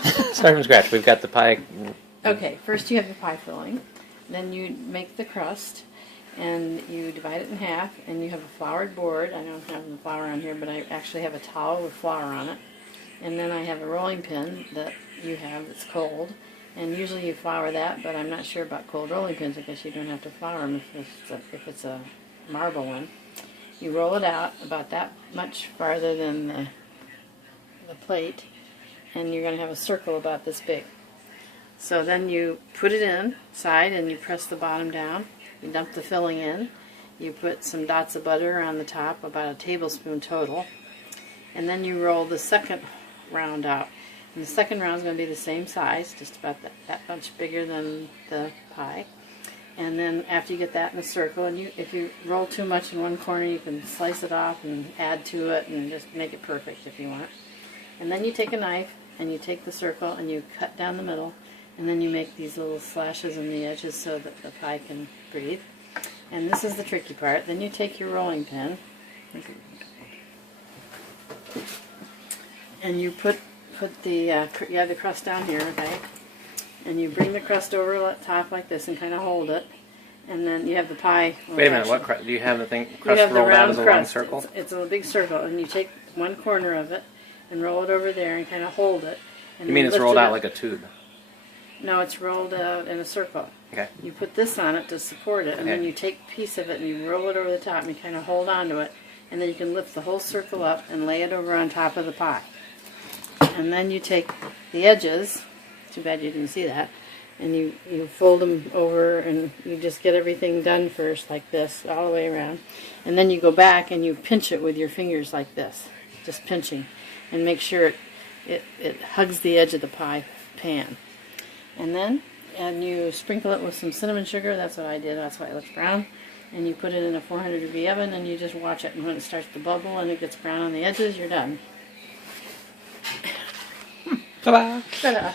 Start from scratch. We've got the pie. Okay, first you have the pie filling, then you make the crust, and you divide it in half, and you have a floured board. I don't have the flour on here, but I actually have a towel with flour on it. And then I have a rolling pin that you have that's cold, and usually you flour that, but I'm not sure about cold rolling pins because you don't have to flour them if it's a marble one. You roll it out about that much farther than the plate, and you're going to have a circle about this big. So then you put it inside and you press the bottom down. You dump the filling in. You put some dots of butter on the top, about a tablespoon total. And then you roll the second round out. And the second round is going to be the same size, just about that much bigger than the pie. And then after you get that in a circle, and if you roll too much in one corner, you can slice it off and add to it and just make it perfect if you want. And then you take a knife and you take the circle and you cut down the middle, and then you make these little slashes in the edges so that the pie can breathe. And this is the tricky part. Then you take your rolling pin and you put the you have the crust down here, okay? And you bring the crust over the top like this and kind of hold it, and then you have the pie. Wait a minute. What crust? Do you have the thing crust rolled out as a long circle? It's a big circle, and you take one corner of it and roll it over there and kind of hold it. And you mean it's rolled out like a tube? No, it's rolled out in a circle. Okay. You put this on it to support it, and then you take a piece of it and you roll it over the top and you kind of hold on to it, and then you can lift the whole circle up and lay it over on top of the pie. And then you take the edges, too bad you didn't see that, and you fold them over and you just get everything done first like this, all the way around. And then you go back and you pinch it with your fingers like this, just pinching, and make sure it hugs the edge of the pie pan. And then you sprinkle it with some cinnamon sugar. That's what I did. That's why it looks brown. And you put it in a 400-degree oven, and you just watch it. And when it starts to bubble and it gets brown on the edges, you're done. Ta-da! Ta-da!